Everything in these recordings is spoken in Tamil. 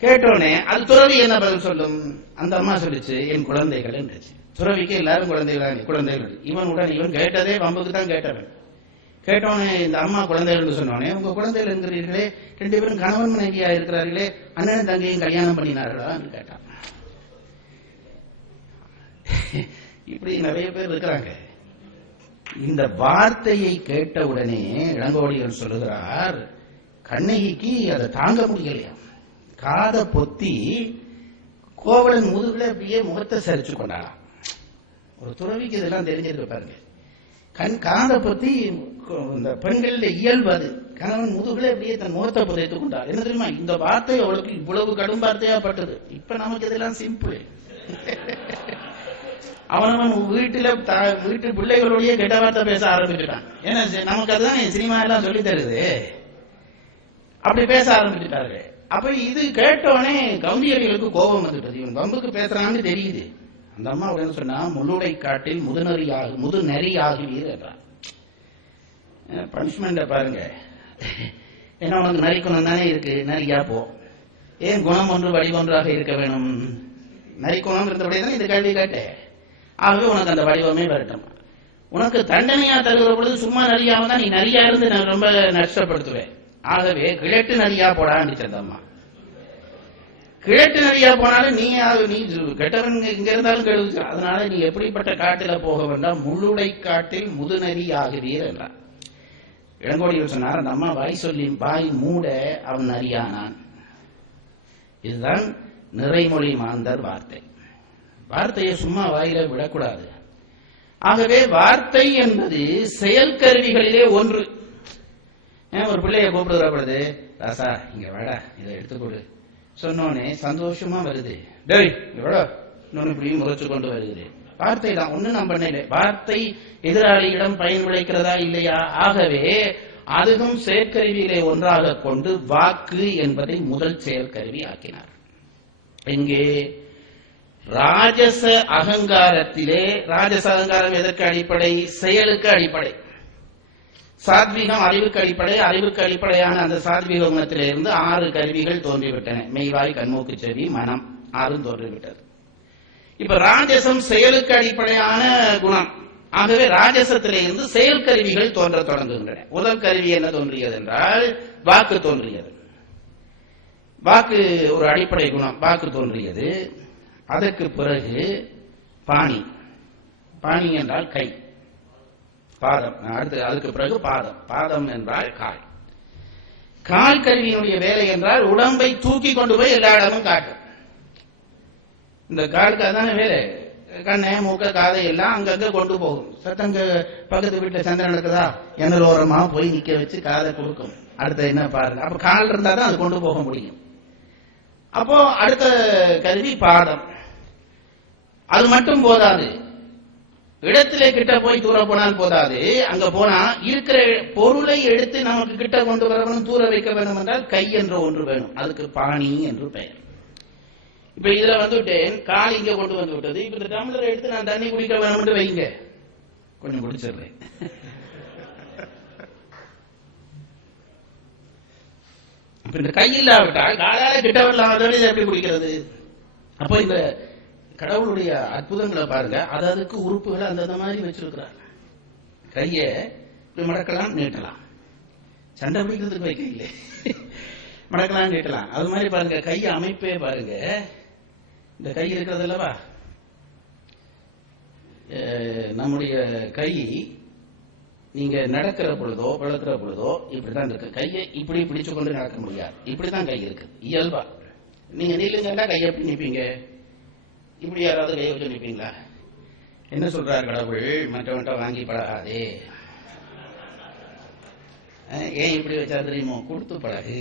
கேட்டோடனே அது துறவி என்ன பதில் சொல்லும்? அந்த அம்மா சொல்லிச்சு, என் குழந்தைகள் என்றுச்சு. துறவிக்கு எல்லாரும் குழந்தைகள். இவன் கேட்டதே வம்புக்கு தான் கேட்டவன். கேட்டோன்னே இந்த அம்மா குழந்தைகள் சொன்னோடனே, உங்க குழந்தைகள் என்கிறீர்களே, 2 பேரும் கணவன் மனைவியா இருக்கிறார்களே, அண்ணன் தங்கையும் கல்யாணம் பண்ணினார்களா கேட்டான். இப்படி நிறைய பேர் இருக்கிறாங்க. இந்த வார்த்தையை கேட்டவுடனே இளங்கோவடிகள் சொல்லுகிறார், கண்ணகிக்கு அதை தாங்க முடியலையா, காதை பொத்தி கோவலன் முதுகுல அப்படியே முகத்தை சரிச்சு கொண்டாளாம். ஒரு துறவிக்கு இதெல்லாம் தெரிஞ்சிருக்கு பாருங்க. காதை பொத்தி இந்த பெண்களில் இயல்பு அது. கணவன் முதுகுல அப்படியே தன் முகத்தை புதைத்துக் கொண்டார். என்ன தெரியுமா, இந்த வார்த்தை அவளுக்கு இவ்வளவு கடும் வார்த்தையா பட்டது. இப்ப நமக்கு இதெல்லாம் சிம்பிள். அவனவன் வீட்டு பிள்ளைகளோடய கெட்ட வார்த்தை பேச ஆரம்பிச்சுட்டான். ஏன்னா நமக்கு அதுதான் சினிமா எல்லாம் சொல்லி தருது. அப்படி பேச ஆரம்பிச்சுட்டாரு. அப்ப இது கேட்டோடனே கவுந்தியர்களுக்கு கோபம் வந்துட்டது. இவன் பம்புக்கு பேசுறான்னு தெரியுது. அந்த அம்மா உடனே சொன்னா, முள்ளுடை காட்டில் முதுநெறியாகுவீர் என்றார். பனிஷ்மெண்ட பாருங்க. ஏன்னா உனக்கு நரிக்குணம் தானே இருக்கு, நரியா போ. ஏன் குணம் ஒன்று வடிவொன்றாக இருக்க வேணும்? நரிக்குணம் இருந்தபடியே தான் இந்த கேள்வி கேட்டேன். ஆகவே உனக்கு அந்த வடிவமே வரட்டும். உனக்கு தண்டனையா தருகிற பொழுது சும்மா நரியாம தான் நீ நரியா இருந்து நான் ரொம்ப நஷ்டப்படுத்துவேன். ஆகவே கிழட்டு நரியா போடான்னு சொந்தம்மா. கிழட்டு நரியா போனாலும் நீ கெட்டவன் இங்க இருந்தாலும் கெடுச்சு. அதனால நீ எப்படிப்பட்ட காட்டில போக வேண்டாம், முள்ளுடை காட்டில் முதுநரி ஆகுவீர் என்றார். இளங்கோவடிகள் சொன்னார், அந்த அம்மா வாய் சொல்லி வாய் மூட அவன் நரியானான். இதுதான் நிறைமொழி மாந்தர் வார்த்தை. வார்த்தையை சும்மா வாயில விடக்கூடாது. ஆகவே வார்த்தை என்பது செயற்கருவிகளிலே ஒன்று. ஒரு பிள்ளைய கூப்பிடுற பொழுது, ராசா இங்க வாடா, இதை எடுத்துக்கொடு சொன்னோன்னே சந்தோஷமா வருது. டேய் எவ்வளோ இன்னொன்னு இப்படியும் முறைச்சு கொண்டு வருகிறேன். வார்த்தை தான், ஒண்ணு நம்ம பண்ணல. வார்த்தை எதிராளியிடம் பயன் விளைக்கிறதா இல்லையா? ஆகவே அதுவும் செயற்கருவியிலே ஒன்றாக கொண்டு வாக்கு என்பதை முதல் செயற்கருவி ஆக்கினார். எங்கே? ராஜச அகங்காரத்திலே. ராஜச அகங்காரம் எதற்கு அடிப்படை? செயலுக்கு அடிப்படை. சாத்வீகம் அறிவுக்கு அடிப்படை. அறிவுக்கு அடிப்படையான அந்த சாத்வீக குணத்திலிருந்து 6 கருவிகள் தோன்றிவிட்டன. மெய்வாய், கண்மூக்கு, செவி, மனம் 6 தோன்றிவிட்டது. இப்ப ராஜசம் செயலுக்கு அடிப்படையான குணம். ஆகவே ராஜசத்திலிருந்து செயற்கருவிகள் தோன்ற தொடங்குகின்றன. முதல் கருவி என்ன தோன்றியது என்றால் வாக்கு தோன்றியது. வாக்கு ஒரு அடிப்படை குணம், வாக்கு தோன்றியது. அதற்கு பிறகு பாணி. பாணி என்றால் கை, பாதம். அடுத்து அதுக்கு பிறகு பாதம். பாதம் என்றால் கால். கால் கருவியினுடைய வேலை என்றால் உடம்பை தூக்கி கொண்டு போய் எல்லா இடமும் காட்டும். இந்த காலுக்கு அதான வேலை. கண்ணை, மூக்க, காதை எல்லாம் அங்கங்க கொண்டு போகும். சத்தங்க பக்கத்து வீட்டுல சந்திரன் நடக்குதா, எண்ணலோரமா போய் நிக்க வச்சு காதை கொடுக்கும். அடுத்த என்ன பாருங்க. அப்ப கால் இருந்தாதான் அது கொண்டு போக முடியும். அப்போ அடுத்த கருவி பாதம். அது மட்டும் போதாது. இடத்திலே கிட்ட போய் தூர போனால் போதாது. அங்க போனா இருக்கிற பொருளை எடுத்து நமக்கு கிட்ட கொண்டு வர வேணும், தூர வைக்க வேணும் என்றால் கை என்ற ஒன்று வேணும். அதுக்கு பாணி என்று பெயர். இப்ப இதுல வந்துட்டேன், கால் இங்க கொண்டு வந்து விட்டது. இப்ப இந்த டம்ளரை எடுத்து நான் தண்ணி குடிக்க வேணும் வைங்க, கொஞ்சம் குடிச்சிடுறேன். இப்ப இந்த கை இல்லாவிட்டால் காலால கிட்ட வரலாம், எப்படி குடிக்கிறது? அப்போ இந்த கடவுளுடைய அற்புதங்களை பாருங்க. அதுக்கு உறுப்புகளை அந்தந்த மாதிரி வச்சிருக்கிறார். கைய மடக்கலாம், நீட்டலாம். சண்டை பிடிக்கிறதுக்கு வைக்க இல்லை, மடக்கலாம், நீட்டலாம். அது மாதிரி பாருங்க, கைய அமைப்பே பாருங்க. இந்த கை இருக்கிறது அல்லவா, நம்முடைய கை நீங்க நடக்கிற பொழுதோ வளர்க்கிற பொழுதோ இப்படிதான் இருக்கு. கையை இப்படி பிடிச்சு கொண்டு நடக்க முடியாது. இப்படிதான் கை இருக்கு இயல்பா. நீங்க நீளுங்கன்னா கையை எப்படி நிப்பீங்க? இப்படி யாராவது கையை வச்சு நிப்பீங்களா? என்ன சொல்றாரு கடவுள்? மற்றவன்ட்ட வாங்கி பழகாதே. ஏன் இப்படி வச்சா தெரியுமோ? கொடுத்து பழகு.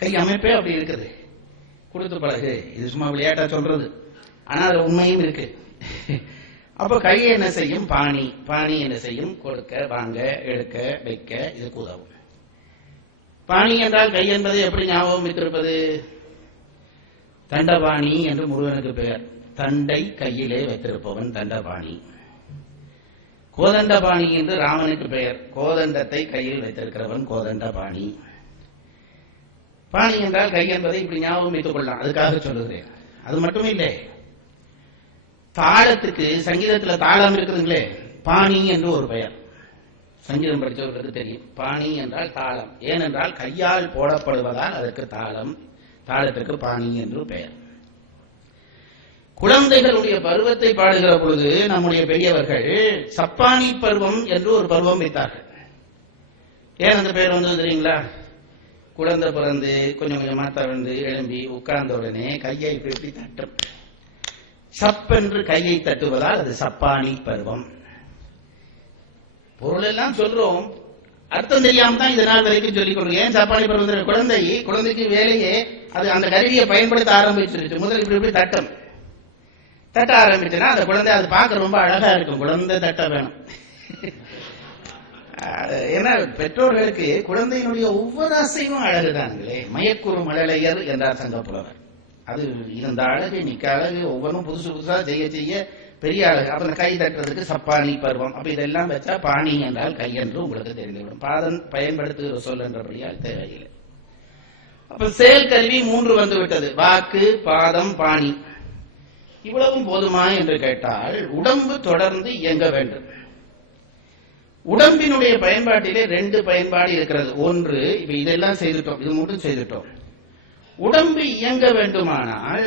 கை அமைப்பே அப்படி இருக்குது. கொடுத்து பழகு. இது சும்மா விளையாட்டா சொல்றது, ஆனா அது உண்மையும் இருக்கு. அப்ப கையை என்ன செய்யும்? பாணி. பாணி என்ன செய்யும்? கொடுக்க, வாங்க, எடுக்க, வைக்க, இதுக்கு உதவும். பாணி என்றால் கை என்பதை எப்படி ஞாபகம் வைத்திருப்பது? தண்டபாணி என்று முருகனுக்கு பெயர். தண்டை கையிலே வைத்திருப்பவன் தண்டபாணி. கோதண்டபாணி என்று ராமனுக்கு பெயர். கோதண்டத்தை கையில் வைத்திருக்கிறவன் கோதண்டபாணி. பாணி என்றால் கை என்பதை இப்படி ஞாபகம் வைத்துக் கொள்ளலாம், அதுக்காக சொல்லுகிறேன். அது மட்டும் இல்லை, தாளத்துக்கு சங்கீதத்தில் தாளம் இருக்குதுங்களே, பாணி என்று ஒரு பெயர். சங்கீதம் படித்தவர்களுக்கு தெரியும். பாணி என்றால் தாளம். ஏனென்றால் கையால் போடப்படுவதால் அதற்கு தாளம், தாளத்திற்கு பாணி என்று பெயர். குழந்தைகளுடைய பருவத்தை பாடுகிற பொழுது நம்முடைய பெரியவர்கள் சப்பானி பருவம் என்று ஒரு பருவம் வைத்தார்கள். ஏன் அந்த பெயர் வந்தது தெரியுங்களா? குழந்தை பிறந்து கொஞ்சம் கொஞ்சமா தவழ்ந்து எழும்பி உட்கார்ந்த உடனே கையை இப்படி தட்டும், சப்பென்று கையை தட்டுவதால் அது சப்பானி பருவம். பொருள் எல்லாம் சொல்றோம், அர்த்தம் தெரியாம தான் இதனால் வரைக்கும் சொல்லிக் கொடுங்க. ஏன் சப்பானி பருவம்? குழந்தைக்கு வேலையே அது அந்த கருவியை பயன்படுத்த ஆரம்பிச்சிருச்சு. முதல் இப்படி தட்டும், தட்ட ஆரம்பிச்சுன்னா அந்த குழந்தை அது பார்க்க ரொம்ப அழகா இருக்கும். குழந்தை தட்ட வேணும். ஏன்னா பெற்றோர்களுக்கு குழந்தையினுடைய ஒவ்வொரு அசைவும் அழகுதானுங்களே. மயக்குறு மழலையர் என்றார் சங்க புலவர். அது இந்த அழகு நிக்க அழகு ஒவ்வொன்றும் புதுசு புதுசா செய்ய செய்ய பெரிய அழகு. அப்ப கை தட்டுறதுக்கு சப்பானி பருவம். அப்ப இதெல்லாம் வச்சா பாணி என்றால் கை என்று உங்களுக்கு தெரிந்துவிடும். பாதம் பயன்படுத்துகிற சொல் என்றபடியால் தேவையில்லை. அப்ப செயல் கருவி 3 வந்து விட்டது, வாக்கு, பாதம், பாணி. இவ்வளவும் போதுமா என்று கேட்டால் உடம்பு தொடர்ந்து இயங்க வேண்டும். உடம்பினுடைய பயன்பாட்டிலே 2 பயன்பாடு இருக்கிறது. ஒன்று, இப்ப இதெல்லாம் செய்துட்டோம், இது மட்டும் செய்துட்டோம். உடம்பு இயங்க வேண்டுமானால்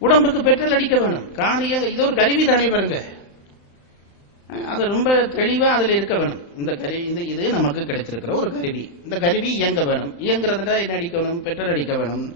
உடம்புக்கு பெட்ரோல் அடிக்க வேணும். காணிய இது ஒரு கருவி தானே பாருங்க, அது ரொம்ப தெளிவா அதுல இருக்க வேணும். இந்த கருவி இது நமக்கு கிடைச்சிருக்கிற ஒரு கருவி. இந்த கருவி இயங்க வேணும். இயங்குறதுல என்ன அடிக்க வேணும்? பெட்ரோல் அடிக்க வேணும்.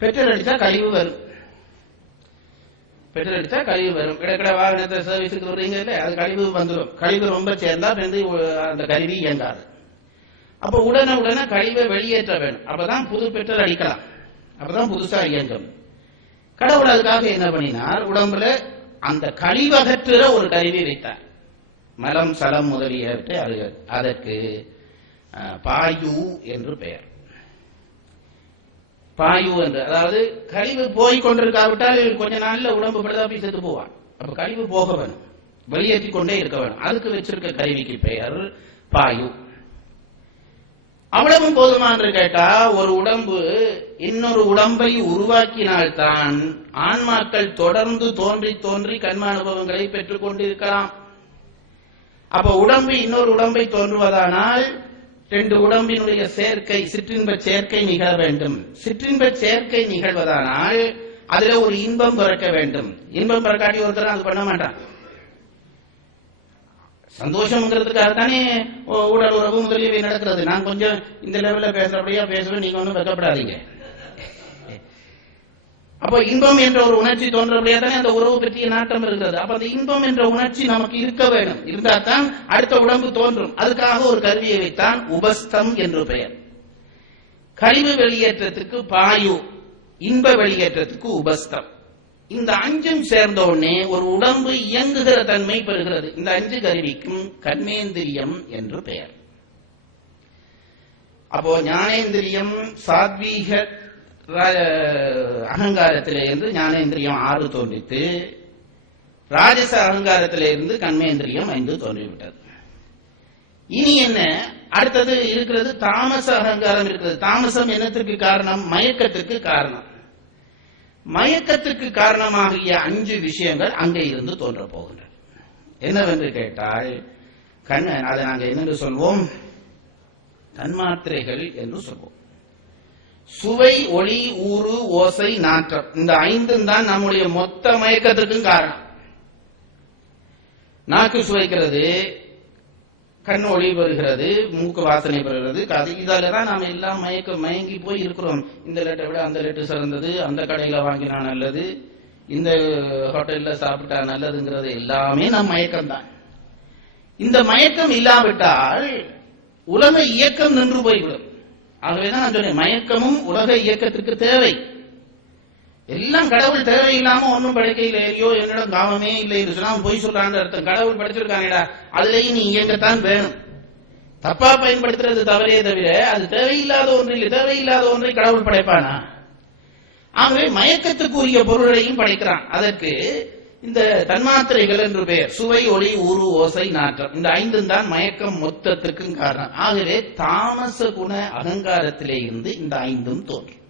பெட்ரோல் அடிச்சா கழிவு வரும். பெட்ரோல் அடிச்சா கழிவு வரும். கிடக்கிற வாகனத்தை சர்வீஸுக்கு வருவீங்க இல்லை, அது கழிவு வந்துடும். கழிவு ரொம்ப சேர்ந்தா அந்த கருவி இயங்காது. அப்ப உடனே கழிவை வெளியேற்ற வேணும். அப்பதான் புது பெட்ரோல் அடிக்கலாம், அப்பதான் புதுசா இயங்கும். கடவுள் அதுக்காக என்ன பண்ணினார்? உடம்புல அந்த கழிவகற்றுற ஒரு கருவி வைத்தார். மலம், சலம் முதலியவற்றை அதற்கு பாயு என்று பெயர். பாயு என்று, அதாவது கழிவு போய் கொண்டிருக்காவிட்டால் கொஞ்ச நாள்ல உடம்பு படுதாப்பி செத்து போவான். அப்ப கழிவு போக வேணும், வெளியேற்றி கொண்டே இருக்க வேணும். அதுக்கு வச்சிருக்க கருவிக்கு பெயர் பாயு. அவ்வளவும் போதுமா என்று கேட்டா, ஒரு உடம்பு இன்னொரு உடம்பை உருவாக்கினால்தான் ஆன்மாக்கள் தொடர்ந்து தோன்றி தோன்றி கர்ம அனுபவங்களை பெற்றுக் கொண்டிருக்கலாம். அப்ப உடம்பு இன்னொரு உடம்பை தோன்றுவதானால் 2 உடம்பினுடைய சேர்க்கை, சிற்றின்ப சேர்க்கை நிகழ வேண்டும். சிற்றின்ப சேர்க்கை நிகழ்வதானால் அதுல ஒரு இன்பம் பிறக்க வேண்டும். இன்பம் பிறக்காட்டி ஒருத்தர் அது பண்ண மாட்டான். சந்தோஷம்ங்கிறதுக்காக தானே உடல் உறவு முதலியவை நடக்கிறது. நான் கொஞ்சம் இந்த லெவல்ல பேசுறபடியா பேசுவேன், நீங்க ஒன்றும் வெக்கப்படாதீங்க. அப்போ இன்பம் என்ற ஒரு உணர்ச்சி தோன்றபடியா தானே அந்த உறவு பற்றிய நாட்டம் இருக்கிறது. அப்ப அந்த இன்பம் என்ற உணர்ச்சி நமக்கு இருக்க வேண்டும். இருந்தா தான் அடுத்த உடம்பு தோன்றும். அதுக்காக ஒரு கருவியை வைத்தான், உபஸ்தம் என்று பெயர். கழிவு வெளியேற்றத்துக்கு பாயு, இன்ப வெளியேற்றத்துக்கு உபஸ்தம். இந்த 5ம் சேர்ந்த உடனே ஒரு உடம்பு இயங்குகிற தன்மை பெறுகிறது. இந்த 5 கருவிக்கும் கர்மேந்திரியம் என்று பெயர். அப்போ ஞானேந்திரியம் சாத்வீக அகங்காரத்திலே இருந்து ஞானேந்திரியம் 6 தோன்றித்து, ராஜச அகங்காரத்திலே இருந்து கர்மேந்திரியம் 5 தோன்றிவிட்டது. இனி என்ன அடுத்தது இருக்கிறது? தாமச அகங்காரம் இருக்கிறது. தாமசம் என்னத்திற்கு காரணம்? மயக்கத்திற்கு காரணம். மயக்கத்திற்கு காரணமாகிய 5 விஷயங்கள் அங்கே இருந்து தோன்ற போகின்றன. என்னவென்று கேட்டால் அதை நாங்கள் என்னென்று சொல்வோம்? தன்மாத்திரைகள் என்று சொல்வோம். சுவை, ஒளி, ஊறு, ஓசை, நாற்றம், இந்த 5ம் தான் நம்முடைய மொத்த மயக்கத்திற்கும் காரணம். நாக்கு சுவைக்கிறது, கண் ஒளி பெறுகிறது, மூக்கு வாசனை பெறுகிறது, இதால தான் நாம எல்லாம் மயங்கி போய் இருக்கிறோம். இந்த லெட்டை விட அந்த லெட்டு சிறந்தது, அந்த கடையில வாங்கினா நல்லது, இந்த ஹோட்டல்ல சாப்பிட்டா நல்லதுங்கிறது எல்லாமே நம் மயக்கம் தான். இந்த மயக்கம் இல்லாவிட்டால் உலக இயக்கம் நின்று போய்விடும். ஆகவேதான் நான் சொன்னேன், மயக்கமும் உலக இயக்கத்திற்கு தேவை. எல்லாம் கடவுள் தேவையில்லாம ஒன்னும் படைக்கையிலேயோ என்னிடம் காமமே இல்லை என்று சொன்னா பொய் சொல்றான்னு அர்த்தம். கடவுள் படைச்சிருக்காங்கடா, அதுலயும் நீ இயங்கத்தான் வேணும். தப்பா பயன்படுத்துறது தவறே தவிர அது தேவையில்லாத ஒன்றில் தேவையில்லாத ஒன்றை கடவுள் படைப்பானா? ஆகவே மயக்கத்துக்குரிய பொருளையும் படைக்கிறான். அதற்கு இந்த தன்மாத்திரைகள் என்று பெயர். சுவை, ஒளி, ஊறு, ஓசை, நாற்றம், இந்த ஐந்தும் தான் மயக்கம் மொத்தத்துக்கும் காரணம். ஆகவே தாமச குண அகங்காரத்திலே இருந்து இந்த ஐந்தும் தோன்றும்.